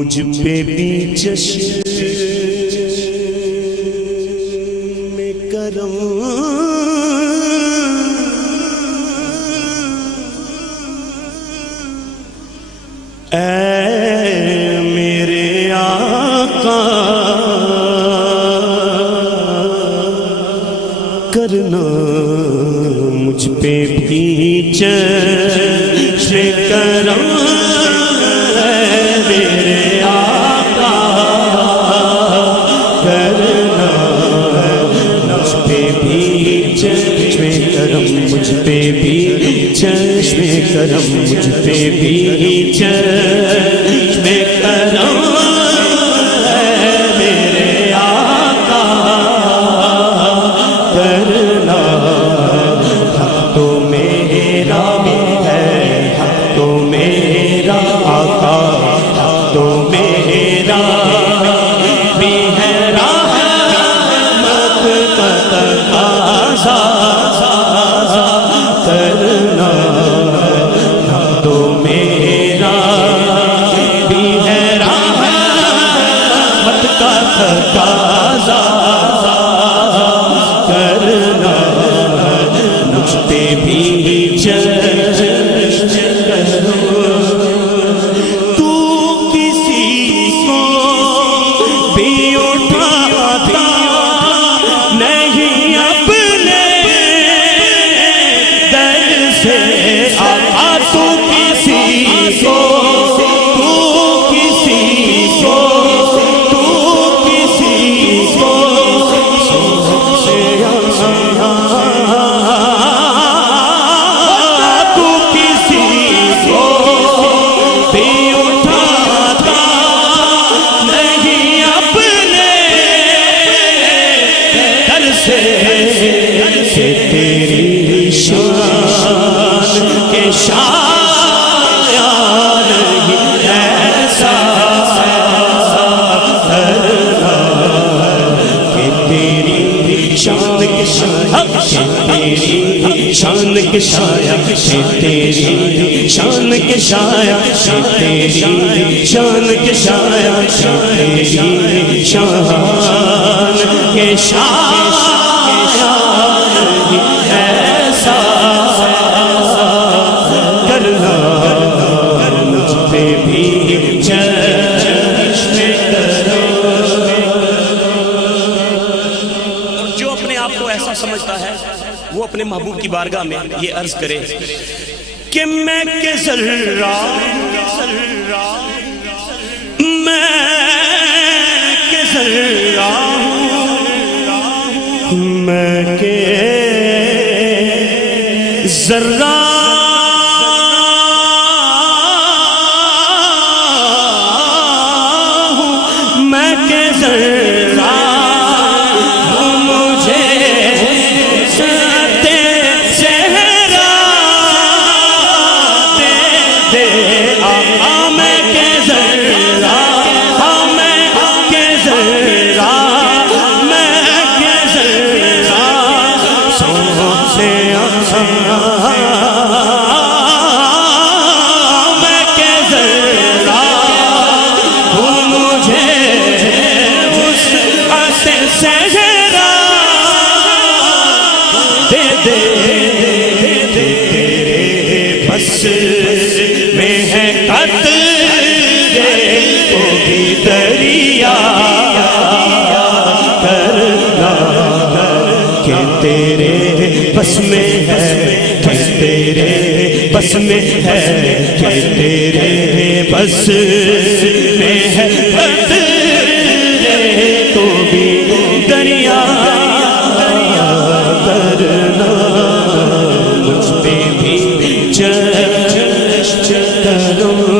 مجھ پہ بھی چشم کرم اے میرے آقا کرنا مجھ پہ بھی چشم کرم میرے آقا کرنا مجھ پہ بھی چشم کرم مجھ پہ بھی چشم کرم مجھ پہ بھی چشم کرم میرے آقا کرنا حق تو میرا ہے حق تو میرا آقا حق تو میرا بھی ہے رحمت کا تقاضا کرنا حق تو میرا بھی ہے رحمت کا تقاضا کرنا مجھ پہ بھی چشم کرو تو کسی کو بھی اٹھاتا نہیں اپنے در سے آقا تو کسی کو تیری شان کے شایا نہیں ایسا کرنا کہ تیری شان کے شایا تیری شان کے شایا تیری شان کے شایا تیری شان کے شایا تیری شان کے شایا ایسا کرنا مجھ پہ بھی چشم کرو جو اپنے آپ کو ایسا سمجھتا ہے وہ اپنے محبوب کی بارگاہ میں یہ عرض کرے کہ میں کہ ذرہ میں کہ ذرہ میں کہ ذرہ ہوں میں کہ ذرہ ہوں مجھے ستے صحرا دے دے آقا میں کہ ذرہ ہاں میں کہ ذرہ میں کہ ذرہ ہوں مجھے اس سے صحرا دے دے تیرے بس میں ہے قطرے کو بھی دریا کرنا کہ تیرے بس میں ہے کہ تیرے بس میں ہے کہ تیرے بس میں ہے قطرے کو بھی دریا کرنا مجھ پہ بھی چشم کرو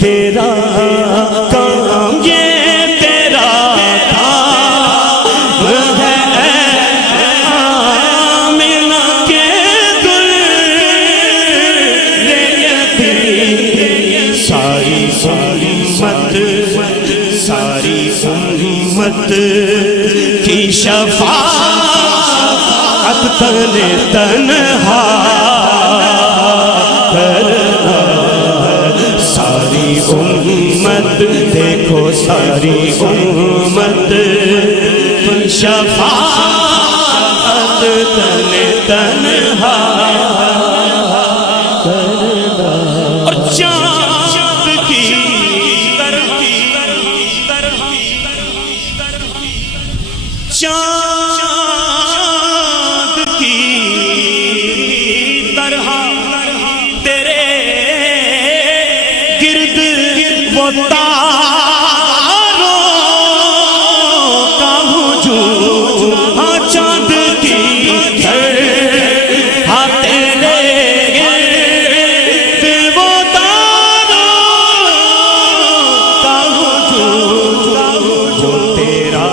تیرا ساری امت کی شفاعت تنہا کرنا، ساری امت دیکھو ساری امت کی شفاعت تنہا کرنا، اور چاند کی طرح چاند کی طرح تیرے گرد وہ تاروں کا ہجوم، ہاں چاند کی طرح تیرے گرد وہ تاروں کا ہجوم، وہ تیرا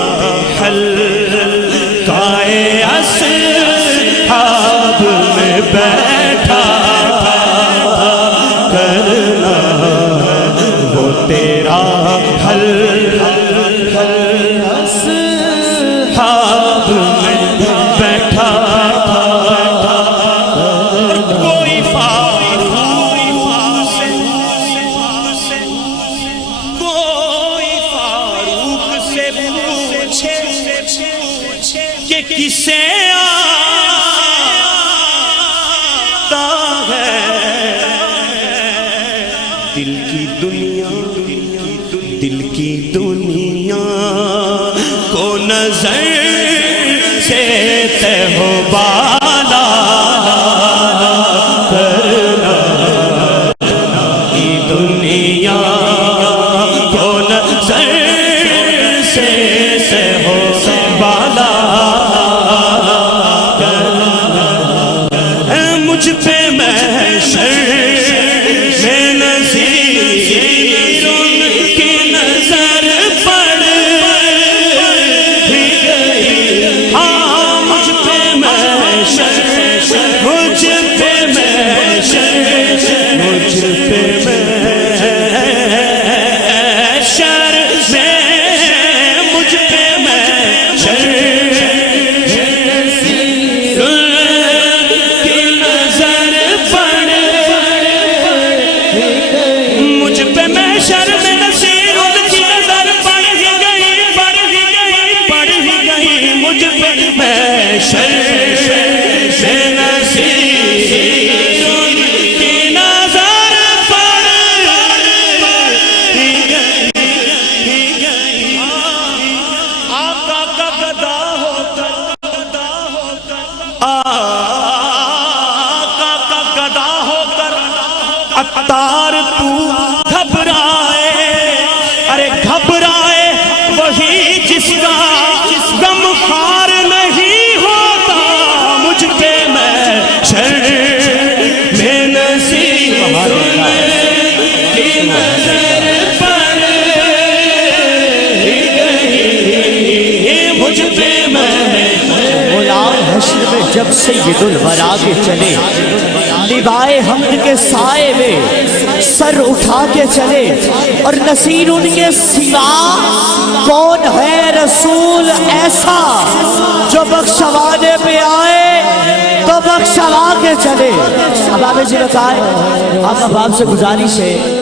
حل اصحاب میں بیٹھا کرنا، وہ تیرا حل اصحاب میں بیٹھا کرنا، کوئی فاروق سے پوچھے کہ کسے آتا ہے دل کی دنیا، دل کی دنیا کو نظر سے تہ و بالا کرنا، کی دنیا کو نظر سے تہ و بالا مجھ پہ محشر میں نذیر کی نظر پڑ بھی گئی، ہاں مجھ پہ محشر مجھ پہ محشر مجھ پہ محشر مجھ پہ محشر عطار تو گھبرائے، ارے گھبرائے وہی جس کا غم خار نہیں ہوتا، مجھ پہ محشر میں نصیب کی نظر پڑ گئی، مجھ پہ غلام حشر میں جب سید الورا کے چلے، لوائے حمد کے سائے میں سر اٹھا کے چلے، اور نصیر ان کے سوا کون ہے رسول ایسا جو بخشوانے پہ آئے تو بخشوا کے چلے۔ اب آپ جی بتائیں، آپ اب سے گزارش ہے